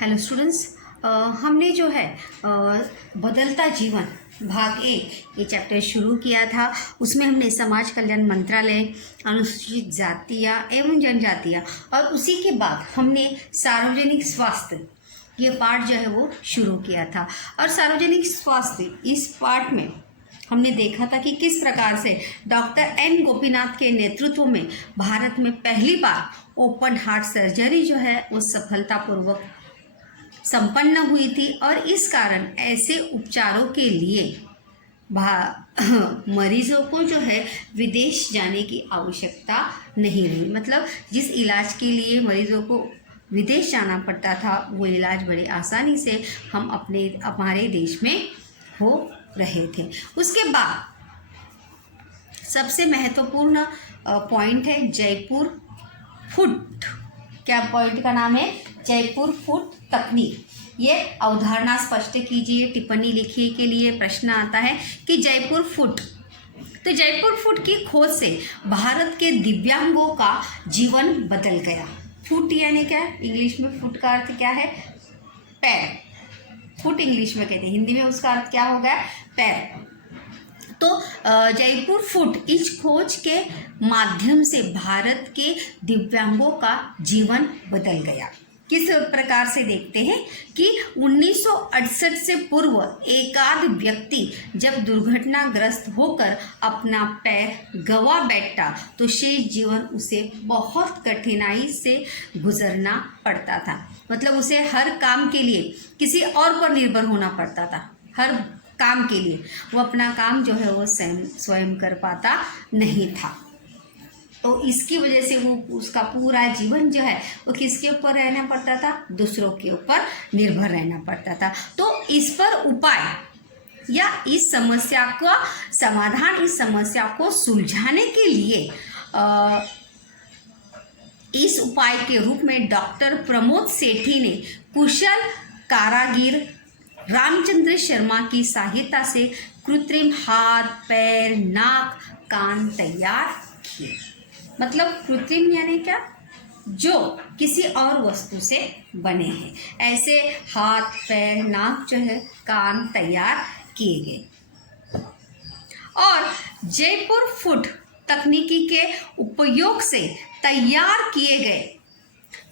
Hello students, हमने जो है बदलता जीवन भाग 1 ये चैप्टर शुरू किया था। उसमें हमने समाज कल्याण मंत्रालय, अनुसूचित जातियाँ एवं जनजातियाँ और उसी के बाद हमने सार्वजनिक स्वास्थ्य ये पार्ट जो है वो शुरू किया था। और सार्वजनिक स्वास्थ्य इस पार्ट में हमने देखा था कि किस प्रकार से डॉक्टर एन गोपीनाथ के नेतृत्व में भारत में पहली बार ओपन हार्ट सर्जरी जो है वो सफलतापूर्वक संपन्न हुई थी। और इस कारण ऐसे उपचारों के लिए मरीजों को जो है विदेश जाने की आवश्यकता नहीं रही। मतलब जिस इलाज के लिए मरीजों को विदेश जाना पड़ता था वो इलाज बड़े आसानी से हमारे देश में हो रहे थे। उसके बाद सबसे महत्वपूर्ण पॉइंट है जयपुर फूट। क्या पॉइंट का नाम है? जयपुर फूट तकनीक। ये अवधारणा स्पष्ट कीजिए, टिप्पणी लिखिए के लिए प्रश्न आता है कि जयपुर फूट। तो जयपुर फूट की खोज से भारत के दिव्यांगों का जीवन बदल गया। फुट यानी क्या? इंग्लिश में फुट का अर्थ क्या है? पैर। फुट इंग्लिश में कहते हैं, हिंदी में उसका अर्थ क्या होगा? पैर। तो जयपुर फुट इस खोज के माध्यम से भारत के दिव्यांगों का जीवन बदल गया। किस प्रकार से देखते हैं कि 1968 से पूर्व एकाध व्यक्ति जब दुर्घटनाग्रस्त होकर अपना पैर गंवा बैठता तो शेष जीवन उसे बहुत कठिनाई से गुजरना पड़ता था। मतलब उसे हर काम के लिए किसी और पर निर्भर होना पड़ता था। हर काम के लिए वो अपना काम जो है वो स्वयं कर पाता नहीं था। तो इसकी वजह से वो उसका पूरा जीवन जो है वो किसके ऊपर रहना पड़ता था? दूसरों के ऊपर निर्भर रहना पड़ता था। तो इस पर उपाय या इस समस्या का समाधान, इस समस्या को सुलझाने के लिए इस उपाय के रूप में डॉक्टर प्रमोद सेठी ने कुशल कारागिर रामचंद्र शर्मा की सहायता से कृत्रिम हाथ, पैर, नाक, कान तैयार किए। मतलब कृत्रिम यानी क्या? जो किसी और वस्तु से बने हैं। ऐसे हाथ, पैर, नाक जो है, कान तैयार किए गए। और जयपुर फुट तकनीकी के उपयोग से तैयार किए गए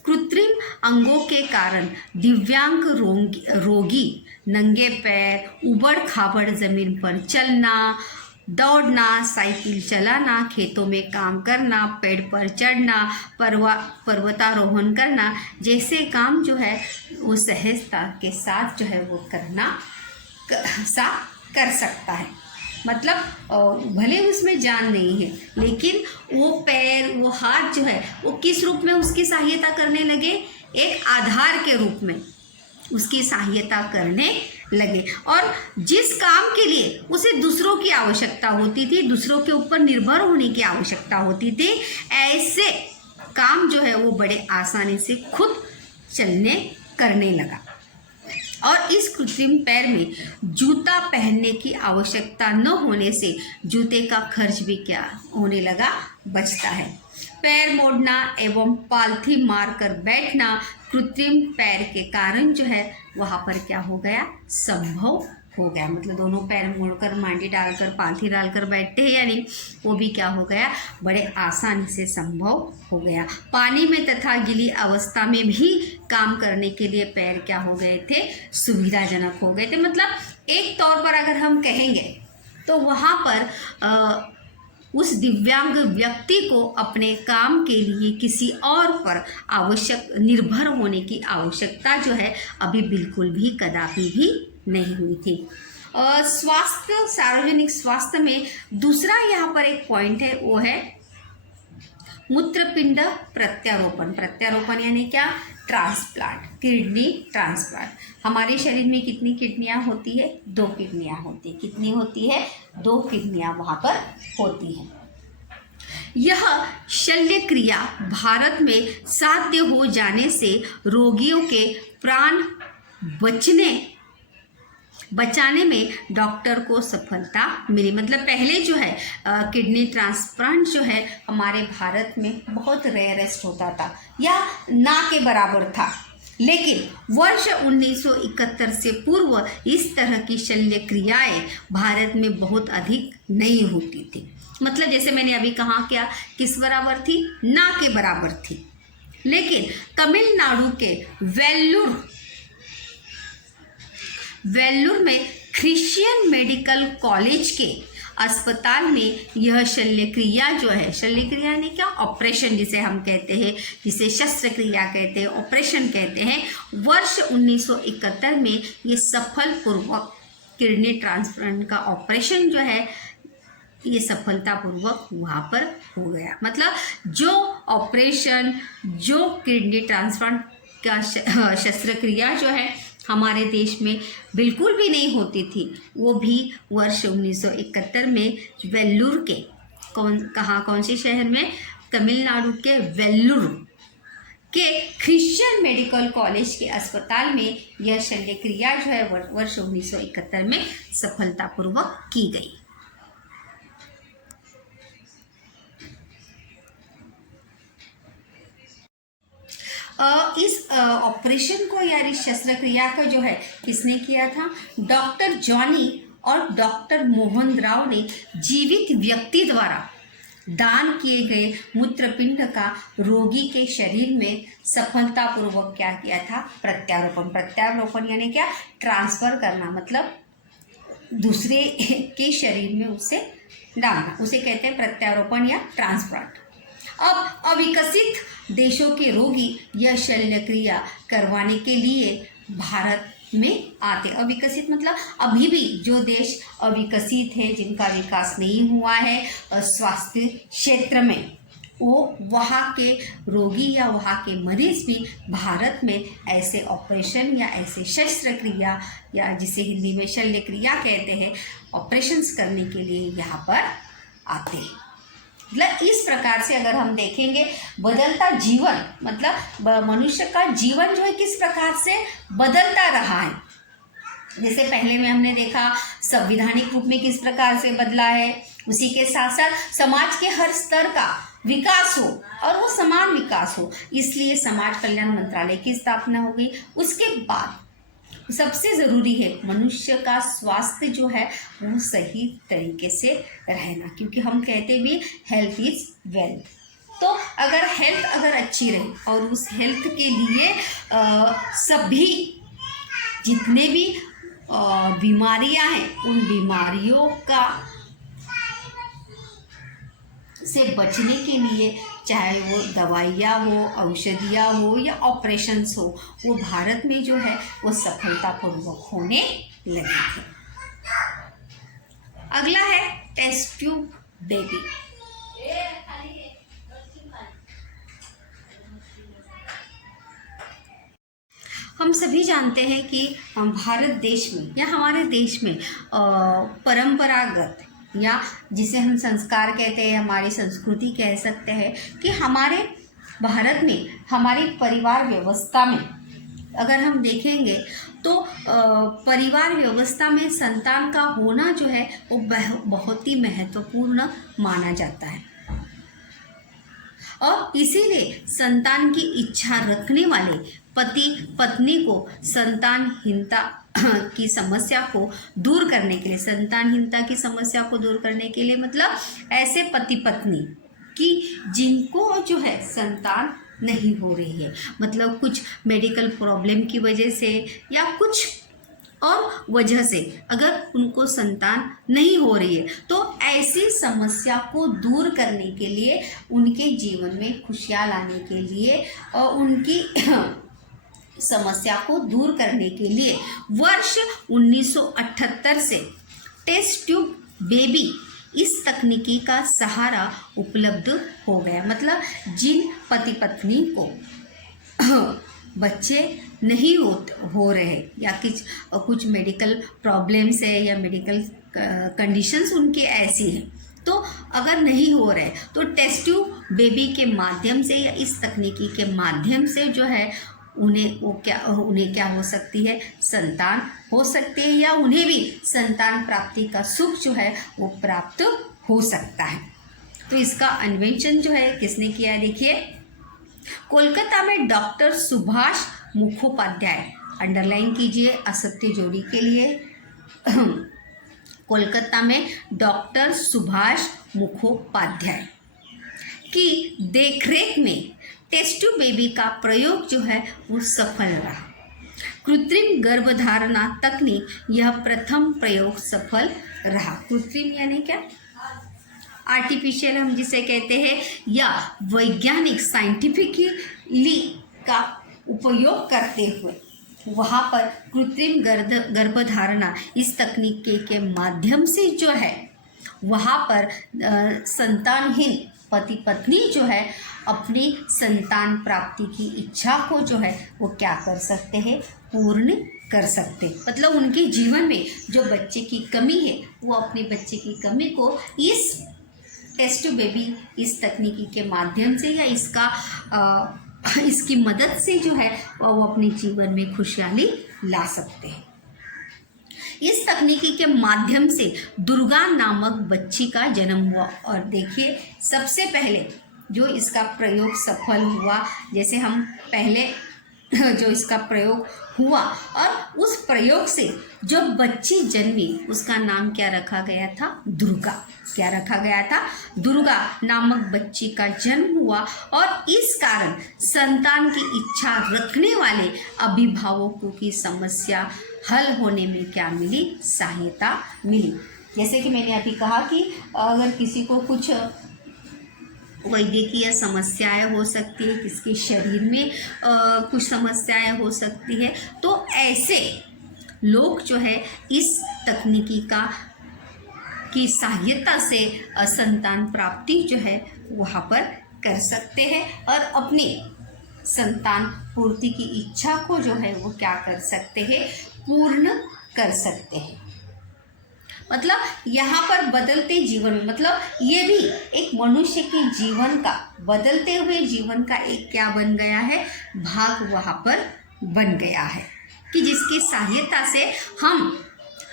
कृत्रिम अंगों के कारण दिव्यांग रोगी नंगे पैर, उबड़ खाबड़ जमीन पर चलना, दौड़ना, साइकिल चलाना, खेतों में काम करना, पेड़ पर चढ़ना, पर्वतारोहण करना जैसे काम जो है वो सहजता के साथ जो है वो कर सकता है। मतलब भले उसमें जान नहीं है लेकिन वो पैर, वो हाथ जो है वो किस रूप में उसकी सहायता करने लगे? एक आधार के रूप में उसकी सहायता करने लगे। और जिस काम के लिए उसे दूसरों की आवश्यकता होती थी, दूसरों के ऊपर निर्भर होने की आवश्यकता होती थी, ऐसे काम जो है वो बड़े आसानी से खुद करने लगा। और इस कृत्रिम पैर में जूता पहनने की आवश्यकता न होने से जूते का खर्च भी क्या होने लगा? बचता है। पैर मोड़ना एवं पालथी मारकर बैठना कृत्रिम पैर के कारण जो है वहाँ पर क्या हो गया? संभव हो गया। मतलब दोनों पैर मोड़कर, मांडी डालकर, पालथी डालकर बैठते हैं यानी वो भी क्या हो गया? बड़े आसानी से संभव हो गया। पानी में तथा गीली अवस्था में भी काम करने के लिए पैर क्या हो गए थे? सुविधाजनक हो गए थे। मतलब एक तौर पर अगर हम कहेंगे तो वहाँ पर उस दिव्यांग व्यक्ति को अपने काम के लिए किसी और पर निर्भर होने की आवश्यकता जो है अभी बिल्कुल भी कदापि भी नहीं हुई थी। स्वास्थ्य, सार्वजनिक स्वास्थ्य में दूसरा यहाँ पर एक पॉइंट है, वो है मूत्रपिंड प्रत्यारोपण। प्रत्यारोपण यानी क्या? Transplant, kidney transplant. हमारे शरीर में कितनी किडनियाँ होती है? 2 किडनियाँ होती है। कितनी होती है? 2 किडनियाँ वहाँ पर होती हैं। यह शल्य क्रिया भारत में साध्य हो जाने से रोगियों के प्राण बचाने में डॉक्टर को सफलता मिली। मतलब पहले जो है किडनी ट्रांसप्लांट जो है हमारे भारत में बहुत रेयरेस्ट होता था या ना के बराबर था। लेकिन वर्ष 1971 से पूर्व इस तरह की शल्य क्रियाएं भारत में बहुत अधिक नहीं होती थी। मतलब जैसे मैंने अभी कहा क्या, किस बराबर थी, ना के बराबर थी। लेकिन तमिलनाडु के वेल्लूर में क्रिश्चियन मेडिकल कॉलेज के अस्पताल में यह शल्य क्रिया जो है, शल्य क्रिया ने क्या, ऑपरेशन जिसे हम कहते हैं, जिसे शस्त्रक्रिया कहते हैं, ऑपरेशन कहते हैं, वर्ष 1971 में ये सफलपूर्वक किडनी ट्रांसप्लांट का ऑपरेशन जो है ये सफलतापूर्वक वहाँ पर हो गया। मतलब जो ऑपरेशन, जो किडनी ट्रांसप्लांट का शस्त्रक्रिया जो है हमारे देश में बिल्कुल भी नहीं होती थी, वो भी वर्ष 1971 में वेल्लूर के कौन से शहर में, तमिलनाडु के वेल्लूर के क्रिश्चियन मेडिकल कॉलेज के अस्पताल में यह शल्य क्रिया जो है वर्ष 1971 में सफलतापूर्वक की गई। इस ऑपरेशन को या इस शस्त्रक्रिया को जो है किसने किया था, डॉक्टर जॉनी और डॉक्टर मोहन राव ने जीवित व्यक्ति द्वारा दान किए गए मूत्रपिंड का रोगी के शरीर में सफलतापूर्वक क्या किया था, प्रत्यारोपण। प्रत्यारोपण यानी क्या, ट्रांसफर करना, मतलब दूसरे के शरीर में उसे डालना, उसे कहते हैं प्रत्यारोपण या ट्रांसप्लांट। अब अविकसित देशों के रोगी यह शल्य क्रिया करवाने के लिए भारत में आते। अविकसित मतलब अभी भी जो देश अविकसित है, जिनका विकास नहीं हुआ है स्वास्थ्य क्षेत्र में, वो वहाँ के रोगी या वहाँ के मरीज भी भारत में ऐसे ऑपरेशन या ऐसे शस्त्रक्रिया या जिसे हिंदी में शल्य क्रिया कहते हैं, ऑपरेशंस करने के लिए यहाँ पर आते हैं। मतलब इस प्रकार से अगर हम देखेंगे बदलता जीवन, मतलब मनुष्य का जीवन जो है किस प्रकार से बदलता रहा है। जैसे पहले में हमने देखा संवैधानिक रूप में किस प्रकार से बदला है, उसी के साथ साथ समाज के हर स्तर का विकास हो और वो समान विकास हो, इसलिए समाज कल्याण मंत्रालय की स्थापना हो गई। उसके बाद सबसे ज़रूरी है मनुष्य का स्वास्थ्य जो है वो सही तरीके से रहना, क्योंकि हम कहते भी हेल्थ इज़ वेल्थ। तो अगर हेल्थ अगर अच्छी रहे और उस हेल्थ के लिए सभी जितने भी बीमारियां हैं उन बीमारियों का से बचने के लिए, चाहे वो दवाइयाँ हो, औषधियाँ हो या ऑपरेशंस हो, वो भारत में जो है वो सफलतापूर्वक होने लगे थे। अगला है टेस्ट ट्यूब बेबी। हम सभी जानते हैं कि भारत देश में या हमारे देश में परंपरागत या जिसे हम संस्कार कहते हैं, हमारी संस्कृति कह सकते हैं कि हमारे भारत में हमारी परिवार व्यवस्था में अगर हम देखेंगे तो परिवार व्यवस्था में संतान का होना जो है वो बहुत ही महत्वपूर्ण माना जाता है और इसीलिए संतान की इच्छा रखने वाले पति पत्नी को संतानहीनता की समस्या को दूर करने के लिए, संतानहीनता की समस्या को दूर करने के लिए मतलब ऐसे पति पत्नी की जिनको जो है संतान नहीं हो रही है, मतलब कुछ मेडिकल प्रॉब्लम की वजह से या कुछ और वजह से अगर उनको संतान नहीं हो रही है, तो ऐसी समस्या को दूर करने के लिए, उनके जीवन में खुशियाँ लाने के लिए और उनकी समस्या को दूर करने के लिए वर्ष 1978 से टेस्ट ट्यूब बेबी इस तकनीकी का सहारा उपलब्ध हो गया। मतलब जिन पति पत्नी को बच्चे नहीं हो रहे या कुछ मेडिकल प्रॉब्लम्स है या मेडिकल कंडीशंस उनके ऐसी हैं, तो अगर नहीं हो रहे तो टेस्ट ट्यूब बेबी के माध्यम से या इस तकनीकी के माध्यम से जो है उन्हें क्या हो सकती है, संतान हो सकती है या उन्हें भी संतान प्राप्ति का सुख जो है वो प्राप्त हो सकता है। तो इसका इन्वेंशन जो है किसने किया है, देखिए कोलकाता में डॉक्टर सुभाष मुखोपाध्याय, अंडरलाइन कीजिए असत्य जोड़ी के लिए, कोलकाता में डॉक्टर सुभाष मुखोपाध्याय की देखरेख में टेस्ट ट्यूब बेबी का प्रयोग जो है वो सफल रहा। कृत्रिम गर्भधारणा तकनीक यह प्रथम प्रयोग सफल रहा। कृत्रिम यानी क्या? आर्टिफिशियल हम जिसे कहते हैं, या वैज्ञानिक साइंटिफिकली का उपयोग करते हुए वहाँ पर कृत्रिम गर्भधारणा इस तकनीक के माध्यम से जो है वहाँ पर संतानहीन पति पत्नी जो है अपनी संतान प्राप्ति की इच्छा को जो है वो क्या कर सकते हैं, पूर्ण कर सकते। मतलब उनके जीवन में जो बच्चे की कमी है वो अपने बच्चे की कमी को इस टेस्ट ट्यूब बेबी इस तकनीकी के माध्यम से या इसकी मदद से जो है वो अपने जीवन में खुशहाली ला सकते हैं। इस तकनीकी के माध्यम से दुर्गा नामक बच्ची का जन्म हुआ। और देखिए सबसे पहले जो इसका प्रयोग सफल हुआ, जैसे हम पहले जो इसका प्रयोग हुआ और उस प्रयोग से जो बच्ची जन्मी उसका नाम क्या रखा गया था? दुर्गा। क्या रखा गया था? दुर्गा नामक बच्ची का जन्म हुआ और इस कारण संतान की इच्छा रखने वाले अभिभावकों की समस्या हल होने में क्या मिली? सहायता मिली। जैसे कि मैंने अभी कहा कि अगर किसी को कुछ वैद्यकीय समस्याएं हो सकती है, किसके शरीर में कुछ समस्याएं हो सकती है, तो ऐसे लोग जो है इस तकनीकी की सहायता से संतान प्राप्ति जो है वहाँ पर कर सकते हैं और अपनी संतान पूर्ति की इच्छा को जो है वो क्या कर सकते हैं? पूर्ण कर सकते हैं। मतलब यहाँ पर बदलते जीवन में, मतलब ये भी एक मनुष्य के जीवन का, बदलते हुए जीवन का एक क्या बन गया है? भाग वहाँ पर बन गया है कि जिसकी सहायता से हम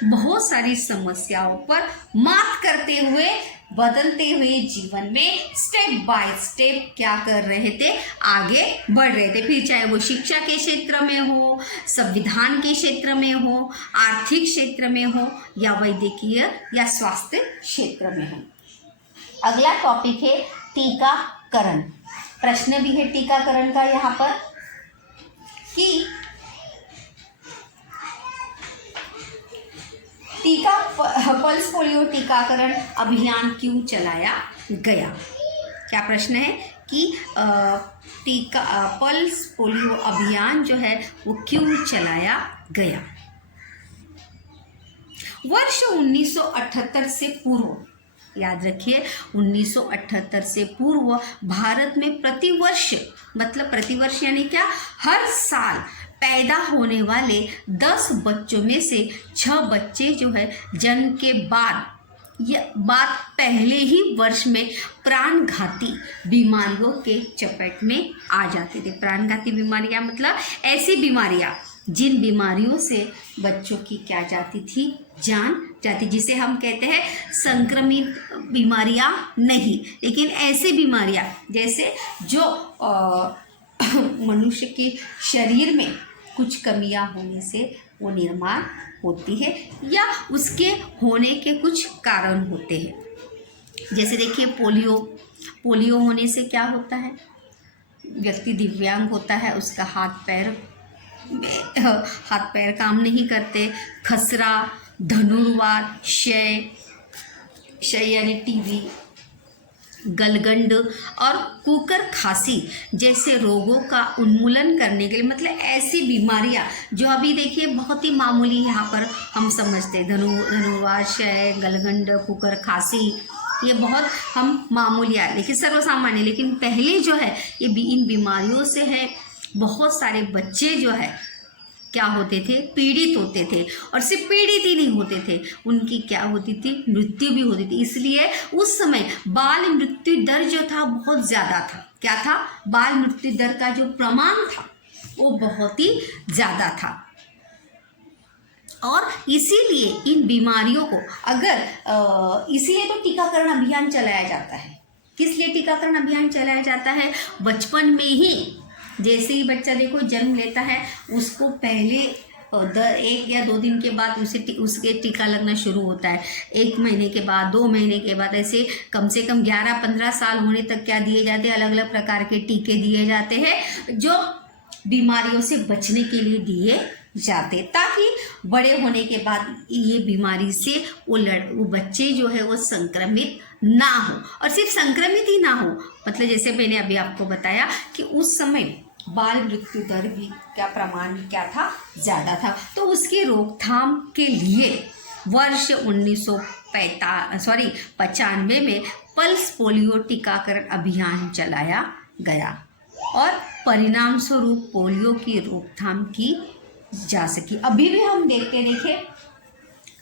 बहुत सारी समस्याओं पर मात करते हुए बदलते हुए जीवन में स्टेप बाय स्टेप क्या कर रहे थे? आगे बढ़ रहे थे। फिर चाहे वो शिक्षा के क्षेत्र में हो, संविधान के क्षेत्र में हो, आर्थिक क्षेत्र में हो या वैद्यकीय या स्वास्थ्य क्षेत्र में हो। अगला टॉपिक है टीकाकरण। प्रश्न भी है टीकाकरण का यहाँ पर कि पल्स पोलियो टीकाकरण अभियान क्यों चलाया गया? क्या प्रश्न है कि पल्स पोलियो अभियान जो है वो क्यों चलाया गया? वर्ष 1978 से पूर्व, याद रखिए 1978 से पूर्व भारत में प्रतिवर्ष, मतलब प्रतिवर्ष यानी क्या? हर साल पैदा होने वाले 10 बच्चों में से 6 बच्चे जो है जन्म के बाद पहले ही वर्ष में प्राणघाती बीमारियों के चपेट में आ जाते थे। प्राणघाती बीमारियां मतलब ऐसी बीमारियां जिन बीमारियों से बच्चों की क्या जाती थी? जान जाती, जिसे हम कहते हैं संक्रमित बीमारियां नहीं, लेकिन ऐसी बीमारियां जैसे जो मनुष्य के शरीर में कुछ कमियां होने से वो निर्माण होती है या उसके होने के कुछ कारण होते हैं। जैसे देखिए पोलियो होने से क्या होता है? व्यक्ति दिव्यांग होता है, उसका हाथ पैर काम नहीं करते। खसरा, धनुर्वात, क्षय यानी टीबी, गलगंड और कुकर खांसी जैसे रोगों का उन्मूलन करने के लिए, मतलब ऐसी बीमारियां जो अभी देखिए बहुत ही मामूली यहाँ पर हम समझते हैं, धनुर्वात, क्षय, गलगंड, कुकर खांसी, ये बहुत हम मामूली लेकिन सर्वसामान्य, लेकिन पहले जो है ये इन बीमारियों से है बहुत सारे बच्चे जो है क्या होते थे? पीड़ित होते थे। और सिर्फ पीड़ित ही नहीं होते थे, उनकी क्या होती थी? मृत्यु भी होती थी। इसलिए उस समय बाल मृत्यु दर जो था बहुत ज़्यादा था। क्या था? बाल मृत्यु दर का जो प्रमाण था वो बहुत ही ज़्यादा था। और इसीलिए इन बीमारियों को इसीलिए तो टीकाकरण अभियान चलाया जाता है। किस लिए टीकाकरण अभियान चलाया जाता है? बचपन में ही जैसे ही बच्चा देखो जन्म लेता है, उसको पहले 1 या 2 दिन के बाद उसके टीका लगना शुरू होता है। 1 महीने के बाद, 2 महीने के बाद, ऐसे कम से कम 11-15 साल होने तक क्या दिए जाते हैं, अलग अलग प्रकार के टीके दिए जाते हैं जो बीमारियों से बचने के लिए दिए जाते, ताकि बड़े होने के बाद ये बीमारी से वो बच्चे जो है वो संक्रमित ना हो। और सिर्फ संक्रमित ही ना हो, मतलब जैसे मैंने अभी आपको बताया कि उस समय बाल मृत्यु दर भी क्या प्रमाण क्या था, ज़्यादा था। तो उसकी रोकथाम के लिए वर्ष 1995 में पल्स पोलियो टीकाकरण अभियान चलाया गया और परिणाम स्वरूप पोलियो की रोकथाम की जा सकी। अभी भी हम देखे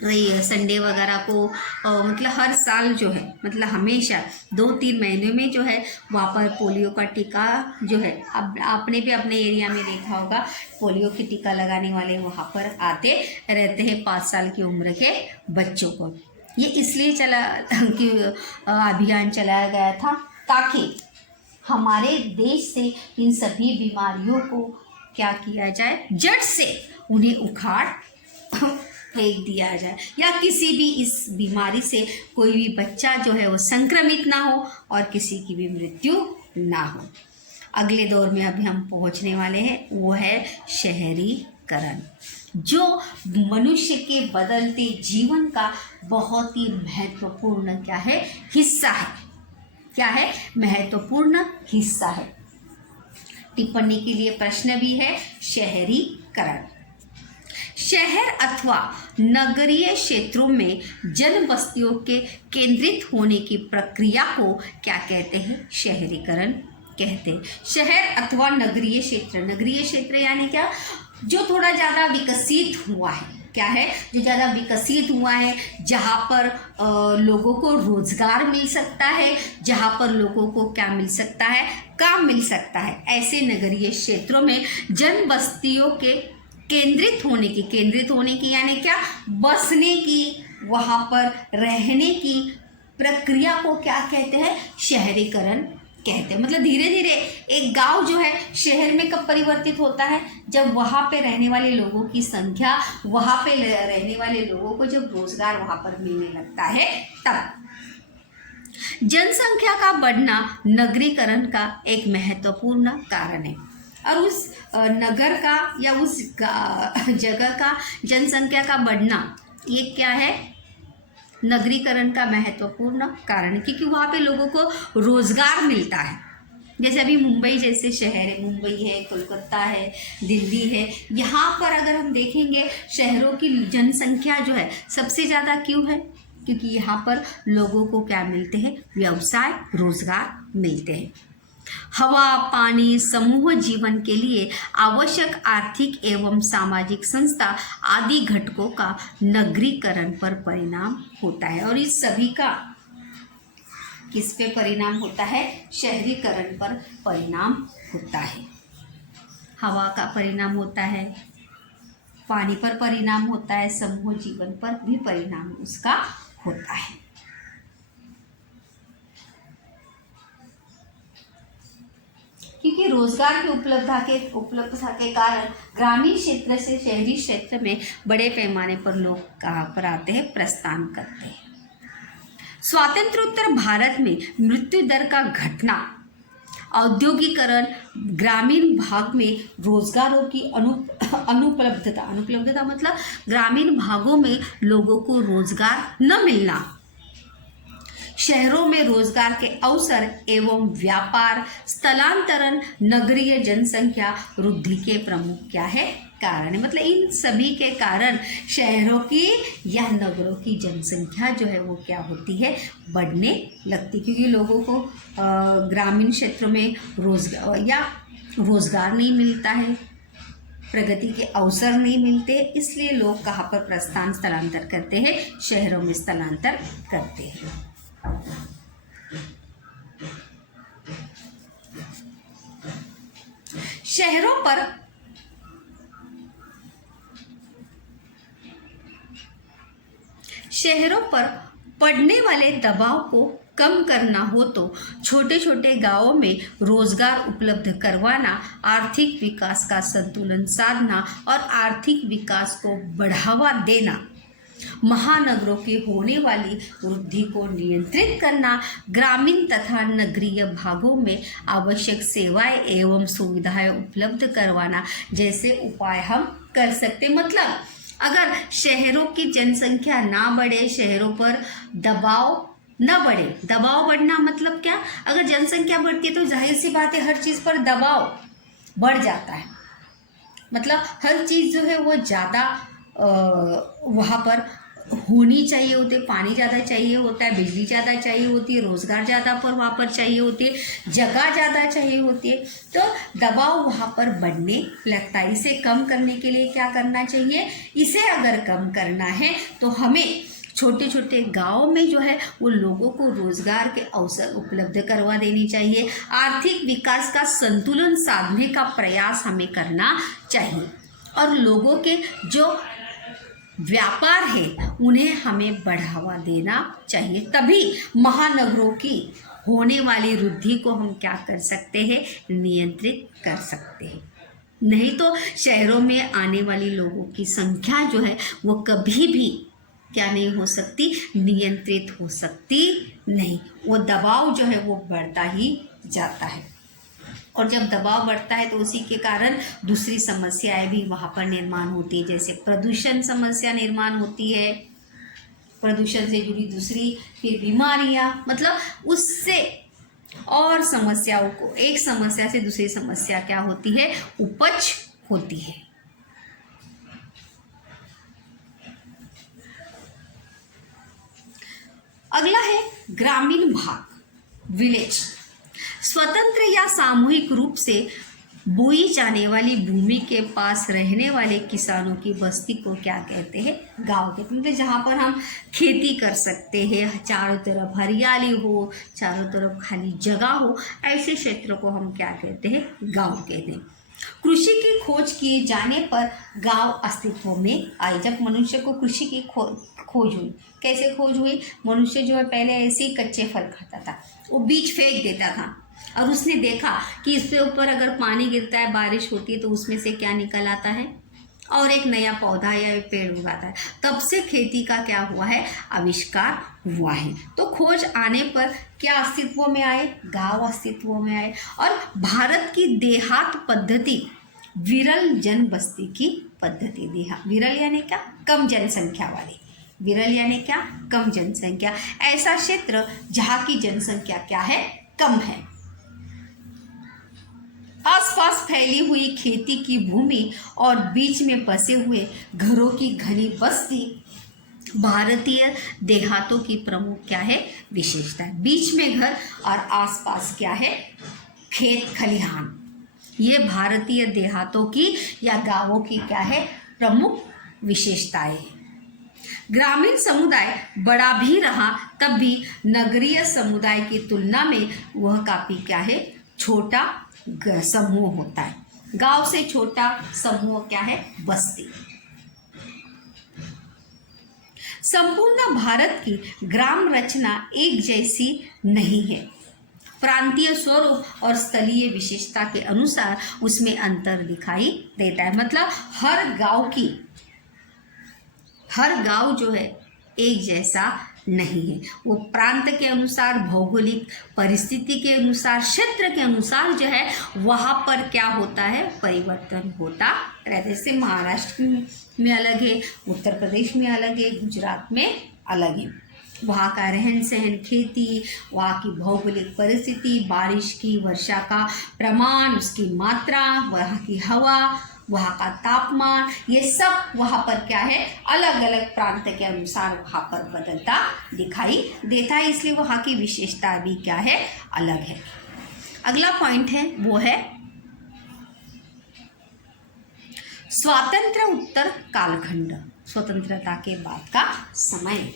वही संडे वगैरह को मतलब हर साल जो है, मतलब हमेशा 2-3 महीने में जो है वहाँ पर पोलियो का टीका जो है, अब आपने भी अपने एरिया में देखा होगा, पोलियो की टीका लगाने वाले वहाँ पर आते रहते हैं 5 साल की उम्र के बच्चों को। ये इसलिए चला कि अभियान चलाया गया था ताकि हमारे देश से इन सभी बीमारियों को क्या किया जाए, जड़ से उन्हें उखाड़ फेंक दिया जाए, या किसी भी इस बीमारी से कोई भी बच्चा जो है वो संक्रमित ना हो और किसी की भी मृत्यु ना हो। अगले दौर में अभी हम पहुंचने वाले हैं, वो है शहरीकरण, जो मनुष्य के बदलते जीवन का बहुत ही महत्वपूर्ण क्या है, हिस्सा है। क्या है? महत्वपूर्ण हिस्सा है। टिप्पणी के लिए प्रश्न भी है, शहरीकरण। शहर अथवा नगरीय क्षेत्रों में जन बस्तियों के केंद्रित होने की प्रक्रिया को क्या कहते हैं? शहरीकरण कहते हैं। शहर अथवा नगरीय क्षेत्र यानी क्या? जो थोड़ा ज़्यादा विकसित हुआ है। क्या है? जो ज़्यादा विकसित हुआ है, जहाँ पर लोगों को रोजगार मिल सकता है, जहाँ पर लोगों को क्या मिल सकता है? काम मिल सकता है। ऐसे नगरीय क्षेत्रों में जन बस्तियों के केंद्रित होने की यानी क्या? बसने की, वहाँ पर रहने की प्रक्रिया को क्या कहते हैं? शहरीकरण कहते हैं। मतलब धीरे धीरे एक गांव जो है शहर में कब परिवर्तित होता है? जब वहाँ पे रहने वाले लोगों की संख्या, वहाँ पे रहने वाले लोगों को जब रोजगार वहाँ पर मिलने लगता है तब। जनसंख्या का बढ़ना नगरीकरण का एक महत्वपूर्ण कारण है, और उस नगर का या उस जगह का जनसंख्या का बढ़ना ये क्या है? नगरीकरण का महत्वपूर्ण कारण, क्योंकि वहाँ पे लोगों को रोजगार मिलता है। जैसे अभी मुंबई जैसे शहर है, मुंबई है, कोलकाता है, दिल्ली है, यहाँ पर अगर हम देखेंगे शहरों की जनसंख्या जो है सबसे ज़्यादा क्यों है? क्योंकि यहाँ पर लोगों को क्या मिलते हैं? व्यवसाय, रोजगार मिलते हैं। हवा, पानी, समूह जीवन के लिए आवश्यक आर्थिक एवं सामाजिक संस्था आदि घटकों का नगरीकरण पर परिणाम होता है। और इस सभी का किस पे परिणाम होता है? शहरीकरण पर परिणाम होता है। हवा का परिणाम होता है, पानी पर परिणाम होता है, समूह जीवन पर भी परिणाम उसका होता है। क्योंकि रोजगार की उपलब्धता के कारण ग्रामीण क्षेत्र से शहरी क्षेत्र में बड़े पैमाने पर लोग कहाँ पर आते हैं? प्रस्थान करते हैं। स्वातंत्रोत्तर भारत में मृत्यु दर का घटना, औद्योगिकरण, ग्रामीण भाग में रोजगारों की अनुपलब्धता मतलब ग्रामीण भागों में लोगों को रोजगार न मिलना, शहरों में रोजगार के अवसर एवं व्यापार स्थलांतरण, नगरीय जनसंख्या वृद्धि के प्रमुख क्या है? कारण है। मतलब इन सभी के कारण शहरों की या नगरों की जनसंख्या जो है वो क्या होती है? बढ़ने लगती, क्योंकि लोगों को ग्रामीण क्षेत्रों में रोजगार नहीं मिलता है, प्रगति के अवसर नहीं मिलते, इसलिए लोग कहाँ पर प्रस्थान स्थलांतर करते हैं? शहरों में स्थलांतर करते हैं। शहरों पर पड़ने वाले दबाव को कम करना हो तो छोटे छोटे गांवों में रोजगार उपलब्ध करवाना, आर्थिक विकास का संतुलन साधना और आर्थिक विकास को बढ़ावा देना, महानगरों की होने वाली वृद्धि को नियंत्रित करना, ग्रामीण तथा नगरीय भागों में आवश्यक सेवाएं एवं सुविधाएं उपलब्ध करवाना जैसे उपाय हम कर सकते। मतलब अगर शहरों की जनसंख्या ना बढ़े, शहरों पर दबाव न बढ़े, दबाव बढ़ना मतलब क्या, अगर जनसंख्या बढ़ती है तो जाहिर सी बात है हर चीज़ पर दबाव बढ़ जाता है। मतलब हर चीज़ जो है वो ज़्यादा वहाँ पर होनी चाहिए होती है, पानी ज़्यादा चाहिए होता है, बिजली ज़्यादा चाहिए होती है, रोज़गार ज़्यादा पर वहाँ पर चाहिए होती है, जगह ज़्यादा चाहिए होती है, तो दबाव वहाँ पर बढ़ने लगता है। इसे कम करने के लिए क्या करना चाहिए, इसे अगर कम करना है तो हमें छोटे छोटे गाँव में जो है वो लोगों को रोजगार के अवसर उपलब्ध करवा देनी चाहिए, आर्थिक विकास का संतुलन साधने का प्रयास हमें करना चाहिए और लोगों के जो व्यापार है उन्हें हमें बढ़ावा देना चाहिए। तभी महानगरों की होने वाली वृद्धि को हम क्या कर सकते हैं, नियंत्रित कर सकते हैं। नहीं तो शहरों में आने वाली लोगों की संख्या जो है वो कभी भी क्या नहीं हो सकती, नियंत्रित हो सकती नहीं। वो दबाव जो है वो बढ़ता ही जाता है और जब दबाव बढ़ता है तो उसी के कारण दूसरी समस्याएं भी वहाँ पर निर्माण होती है, जैसे प्रदूषण समस्या निर्माण होती है, प्रदूषण से जुड़ी दूसरी फिर बीमारियाँ, मतलब उससे और समस्याओं को, एक समस्या से दूसरी समस्या क्या होती है, उपज होती है। अगला है ग्रामीण भाग, विलेज। स्वतंत्र या सामूहिक रूप से बोई जाने वाली भूमि के पास रहने वाले किसानों की बस्ती को क्या कहते हैं, गांव कहते हैं। मतलब जहाँ पर हम खेती कर सकते हैं, चारों तरफ हरियाली हो, चारों तरफ खाली जगह हो, ऐसे क्षेत्रों को हम क्या कहते हैं, गांव कहते हैं। कृषि की खोज किए जाने पर गांव अस्तित्व में आए। जब मनुष्य को कृषि की खोज हुई, कैसे खोज हुई, मनुष्य जो है पहले ऐसे ही कच्चे फल खाता था, वो बीज फेंक देता था और उसने देखा कि इसके ऊपर अगर पानी गिरता है, बारिश होती है तो उसमें से क्या निकल आता है और एक नया पौधा या पेड़ उगाता है। तब से खेती का क्या हुआ है, आविष्कार हुआ है। तो खोज आने पर क्या अस्तित्व में आए, गांव अस्तित्व में आए। और भारत की देहात पद्धति विरल जन बस्ती की पद्धति, विरल यानी क्या, कम जनसंख्या वाली, विरल यानी क्या, कम जनसंख्या, ऐसा क्षेत्र जहाँ की जनसंख्या क्या है, कम है। आसपास फैली हुई खेती की भूमि और बीच में बसे हुए घरों की घनी बस्ती भारतीय देहातों की प्रमुख क्या है, विशेषता है। बीच में घर और आसपास क्या है, खेत खलिहान। ये भारतीय देहातों की या गांवों की क्या है, प्रमुख विशेषताएं। ग्रामीण समुदाय बड़ा भी रहा तब भी नगरीय समुदाय की तुलना में वह काफी क्या है, छोटा समूह होता है। गांव से छोटा समूह क्या है, बस्ती। संपूर्ण भारत की ग्राम रचना एक जैसी नहीं है। प्रांतीय स्वरूप और स्थलीय विशेषता के अनुसार उसमें अंतर दिखाई देता है। मतलब हर गांव जो है एक जैसा नहीं है, वो प्रांत के अनुसार, भौगोलिक परिस्थिति के अनुसार, क्षेत्र के अनुसार जो है वहाँ पर क्या होता है, परिवर्तन होता रहता है। जैसे महाराष्ट्र में अलग है, उत्तर प्रदेश में अलग है, गुजरात में अलग है। वहाँ का रहन सहन, खेती, वहाँ की भौगोलिक परिस्थिति, बारिश की, वर्षा का प्रमाण, उसकी मात्रा, वहाँ की हवा, वहाँ का तापमान, ये सब वहाँ पर क्या है, अलग अलग प्रांत के अनुसार वहाँ पर बदलता दिखाई देता है। इसलिए वहाँ की विशेषता भी क्या है, अलग है। अगला पॉइंट है वो है स्वातंत्र्य उत्तर कालखंड, स्वतंत्रता के बाद का समय।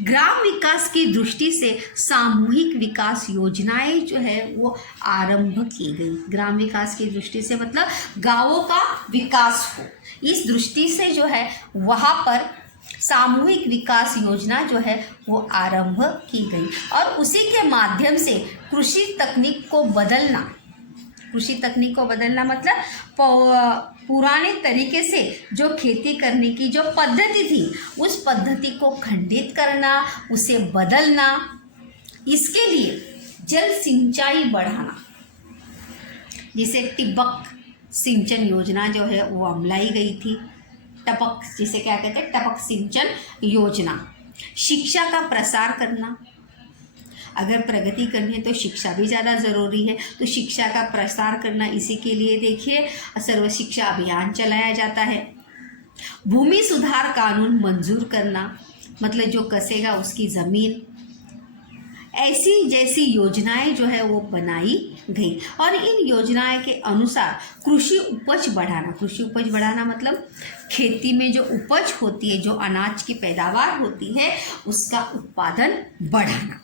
ग्राम विकास की दृष्टि से सामूहिक विकास योजनाएं जो है वो आरंभ की गई। ग्राम विकास की दृष्टि से मतलब गांवों का विकास हो, इस दृष्टि से जो है वहाँ पर सामूहिक विकास योजना जो है वो आरंभ की गई और उसी के माध्यम से कृषि तकनीक को बदलना मतलब पुराने तरीके से जो खेती करने की जो पद्धति थी उस पद्धति को खंडित करना, उसे बदलना, इसके लिए जल सिंचाई बढ़ाना, जिसे टिबक सिंचन योजना जो है वो अमलाई गई थी। टपक, जिसे क्या कहते हैं, टपक सिंचन योजना। शिक्षा का प्रसार करना, अगर प्रगति करनी है तो शिक्षा भी ज़्यादा ज़रूरी है, तो शिक्षा का प्रसार करना, इसी के लिए देखिए सर्व शिक्षा अभियान चलाया जाता है। भूमि सुधार कानून मंजूर करना, मतलब जो कसेगा उसकी ज़मीन, ऐसी जैसी योजनाएं जो है वो बनाई गई और इन योजनाएं के अनुसार कृषि उपज बढ़ाना मतलब खेती में जो उपज होती है, जो अनाज की पैदावार होती है, उसका उत्पादन बढ़ाना।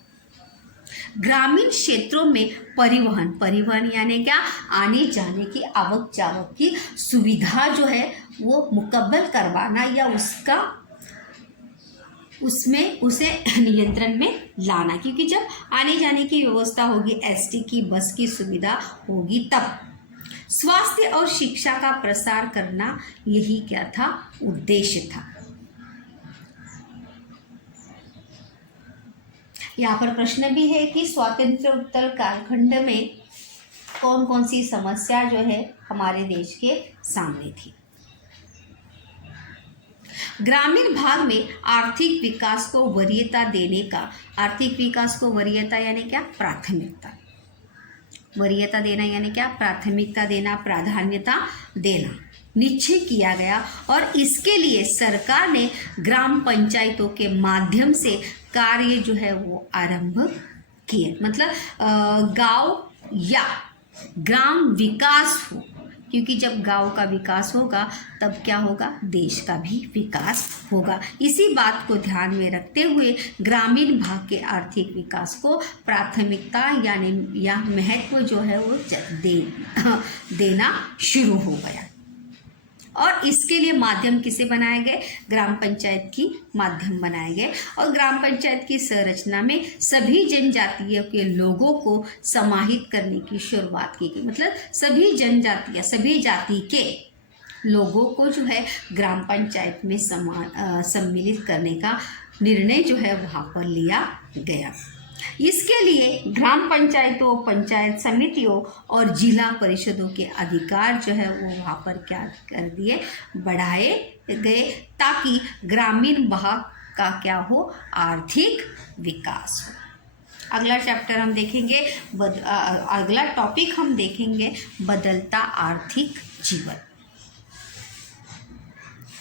ग्रामीण क्षेत्रों में परिवहन यानी क्या, आने जाने की, आवक जावक की सुविधा जो है वो मुकम्मल करवाना या उसे नियंत्रण में लाना, क्योंकि जब आने जाने की व्यवस्था होगी, एसटी की बस की सुविधा होगी तब। स्वास्थ्य और शिक्षा का प्रसार करना, यही क्या था, उद्देश्य था। यहाँ पर प्रश्न भी है कि स्वातंत्र्योत्तर कालखंड में कौन कौन सी समस्या जो है हमारे देश के सामने थी। ग्रामीण भाग में आर्थिक विकास को वरीयता देने का, आर्थिक विकास को वरीयता यानी क्या, प्राथमिकता, वरीयता देना यानी क्या, प्राथमिकता देना, प्राधान्यता देना निश्चय किया गया और इसके लिए सरकार ने ग्राम पंचायतों के माध्यम से कार्य जो है वो आरंभ किए। मतलब गांव या ग्राम विकास हो, क्योंकि जब गांव का विकास होगा तब क्या होगा, देश का भी विकास होगा। इसी बात को ध्यान में रखते हुए ग्रामीण भाग के आर्थिक विकास को प्राथमिकता यानी या महत्व जो है वो देना शुरू हो गया और इसके लिए माध्यम किसे बनाए गए, ग्राम पंचायत की माध्यम बनाए गए और ग्राम पंचायत की संरचना में सभी जनजातियों के लोगों को समाहित करने की शुरुआत की गई। मतलब सभी जनजातियाँ, सभी जाति के लोगों को जो है ग्राम पंचायत में सम्मिलित करने का निर्णय जो है वहाँ पर लिया गया। इसके लिए ग्राम पंचायतों, पंचायत समितियों और जिला परिषदों के अधिकार जो है वो वहाँ पर क्या कर दिए, बढ़ाए गए, ताकि ग्रामीण भाग का क्या हो, आर्थिक विकास हो। अगला चैप्टर हम देखेंगे, अगला टॉपिक हम देखेंगे बदलता आर्थिक जीवन।